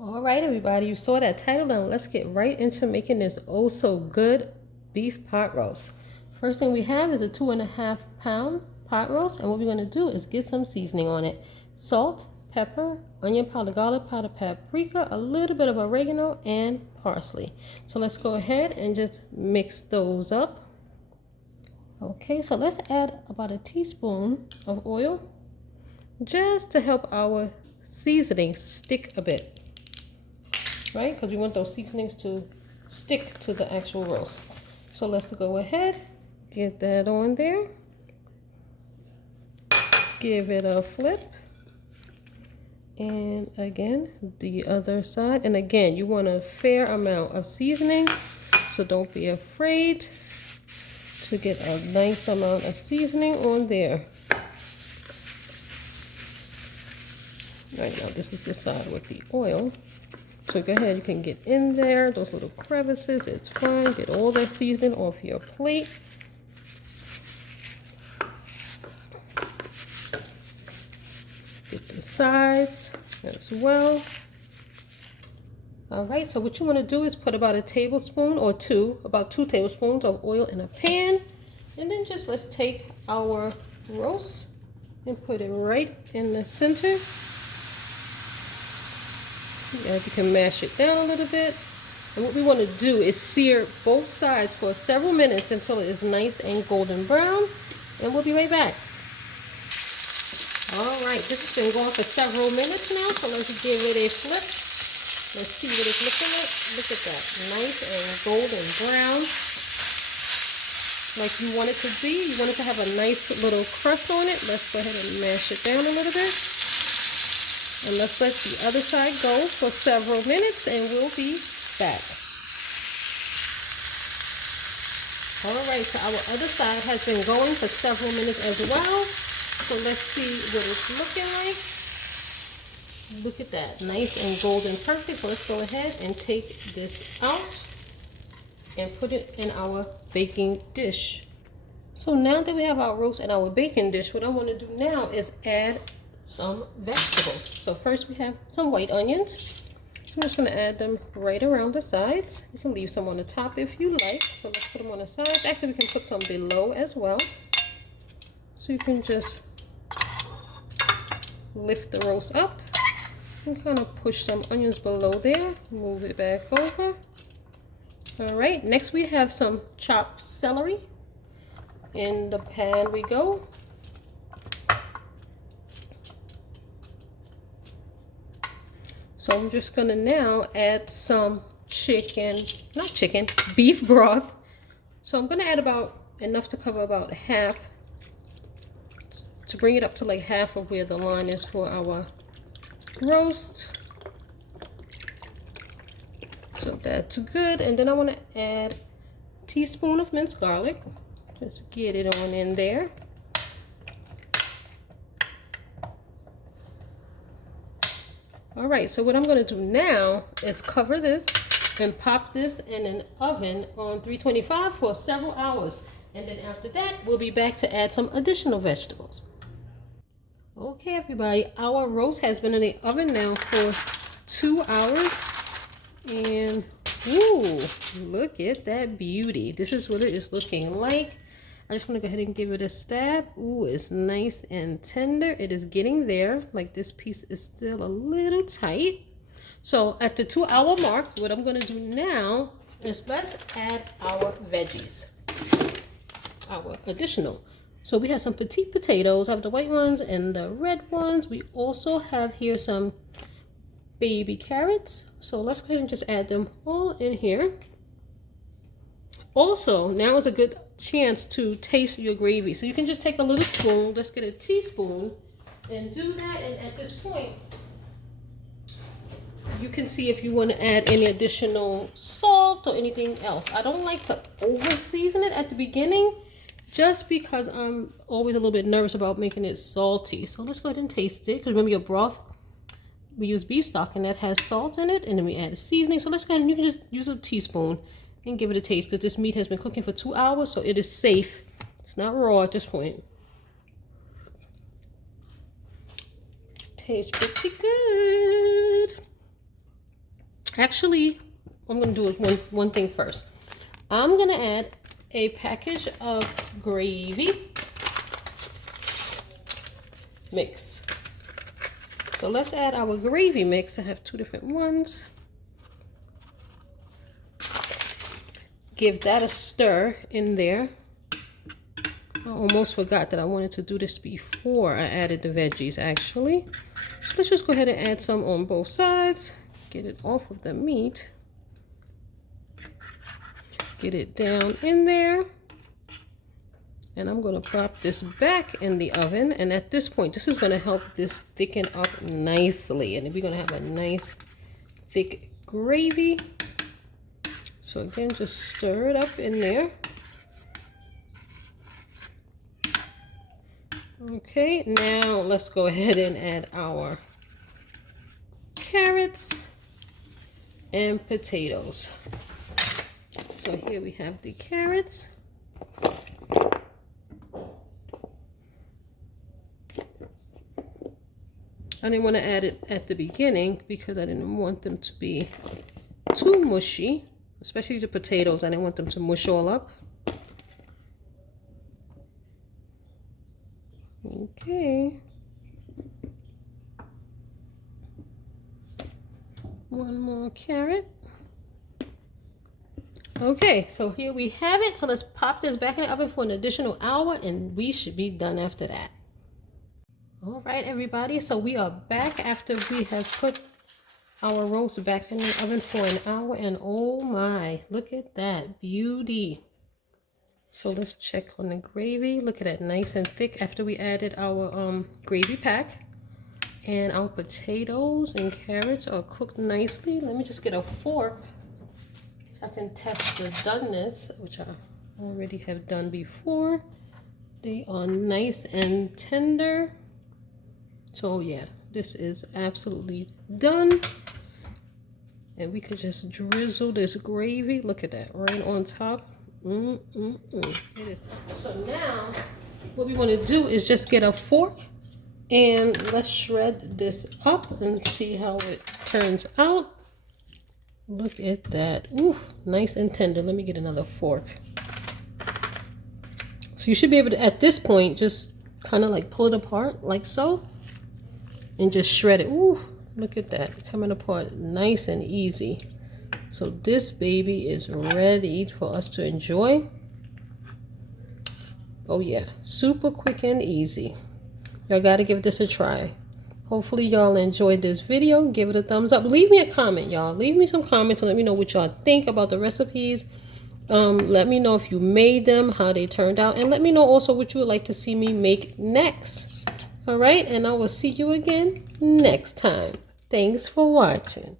All right, everybody, you saw that title. Now let's get right into making this oh so good beef pot roast. First thing we have is a 2.5 pound pot roast, and what we're going to do is get some seasoning on it. Salt, pepper, onion powder, garlic powder, paprika, a little bit of oregano, and parsley. So let's go ahead and just mix those up. Okay, so let's add about a teaspoon of oil just to help our seasoning stick a bit. Right? Because we want those seasonings to stick to the actual roast. So let's go ahead, get that on there. Give it a flip. And again, the other side. And again, you want a fair amount of seasoning. So don't be afraid to get a nice amount of seasoning on there. Right now, this is the side with the oil. So go ahead, you can get in there, those little crevices, it's fine. Get all that seasoning off your plate. Get the sides as well. All right, so what you want to do is put about a tablespoon or about 2 tablespoons of oil in a pan. And then just let's take our roast and put it right in the center. Yeah, you can mash it down a little bit. And what we want to do is sear both sides for several minutes until it is nice and golden brown. And we'll be right back. All right, this has been going for several minutes now, so let's give it a flip. Let's see what it's looking like. Look at that, nice and golden brown. Like you want it to be. You want it to have a nice little crust on it. Let's go ahead and mash it down a little bit. And let's let the other side go for several minutes and we'll be back. Alright, so our other side has been going for several minutes as well. So let's see what it's looking like. Look at that, nice and golden perfect. So let's go ahead and take this out and put it in our baking dish. So now that we have our roast in our baking dish, what I want to do now is add some vegetables. So first we have some white onions. I'm just going to add them right around the sides. You can leave some on the top if you like. So let's put them on the sides. Actually, we can put some below as well. So you can just lift the roast up and kind of push some onions below there. Move it back over. All right, next we have some chopped celery. In the pan we go. So I'm just gonna now add some beef broth. So I'm gonna add about enough to cover about half, to bring it up to like half of where the line is for our roast. So that's good. And then I wanna add a teaspoon of minced garlic. Just get it on in there. All right, so what I'm going to do now is cover this and pop this in an oven on 325 for several hours. And then after that, we'll be back to add some additional vegetables. Okay, everybody, our roast has been in the oven now for 2 hours. And, ooh, look at that beauty. This is what it is looking like. I just want to go ahead and give it a stab. Ooh, it's nice and tender. It is getting there. Like this piece is still a little tight. So at the 2 hour mark, what I'm going to do now is let's add our veggies. Our additional. So we have some petite potatoes. I have the white ones and the red ones. We also have here some baby carrots. So let's go ahead and just add them all in here. Also, now is a good chance to taste your gravy. So you can just take a little spoon, let's get a teaspoon and do that. And at this point, you can see if you want to add any additional salt or anything else. I don't like to over season it at the beginning just because I'm always a little bit nervous about making it salty. So let's go ahead and taste it, because remember your broth, we use beef stock and that has salt in it, and then we add a seasoning. So let's go ahead and you can just use a teaspoon and give it a taste, because this meat has been cooking for 2 hours, so it is safe. It's not raw at this point. Tastes pretty good. Actually, I'm going to do is one thing first. I'm going to add a package of gravy mix. So let's add our gravy mix. I have 2 different ones. Give that a stir in there. I almost forgot that I wanted to do this before I added the veggies, actually. So let's just go ahead and add some on both sides. Get it off of the meat. Get it down in there. And I'm going to pop this back in the oven. And at this point, this is going to help this thicken up nicely. And we're going to have a nice thick gravy. So again, just stir it up in there. Okay, now let's go ahead and add our carrots and potatoes. So here we have the carrots. I didn't want to add it at the beginning because I didn't want them to be too mushy, especially the potatoes. I didn't want them to mush all up. Okay. One more carrot. Okay, so here we have it. So let's pop this back in the oven for an additional hour and we should be done after that. All right, everybody, so we are back after we have put our roast back in the oven for an hour, and oh my, look at that beauty. So let's check on the gravy. Look at that, nice and thick after we added our gravy pack. And our potatoes and carrots are cooked nicely. Let me just get a fork so I can test the doneness, which I already have done before. They are nice and tender. So yeah, this is absolutely done. And we could just drizzle this gravy. Look at that, right on top. It is. So now, what we want to do is just get a fork and let's shred this up and see how it turns out. Look at that. Ooh, nice and tender. Let me get another fork. So you should be able to, at this point, just kind of like pull it apart like so. And just shred it. Ooh, look at that. Coming apart nice and easy. So this baby is ready for us to enjoy. Oh yeah, super quick and easy. Y'all gotta give this a try. Hopefully y'all enjoyed this video. Give it a thumbs up. Leave me a comment, y'all. Leave me some comments and let me know what y'all think about the recipes. Let me know if you made them, how they turned out. And let me know also what you would like to see me make next. All right, and I will see you again next time. Thanks for watching.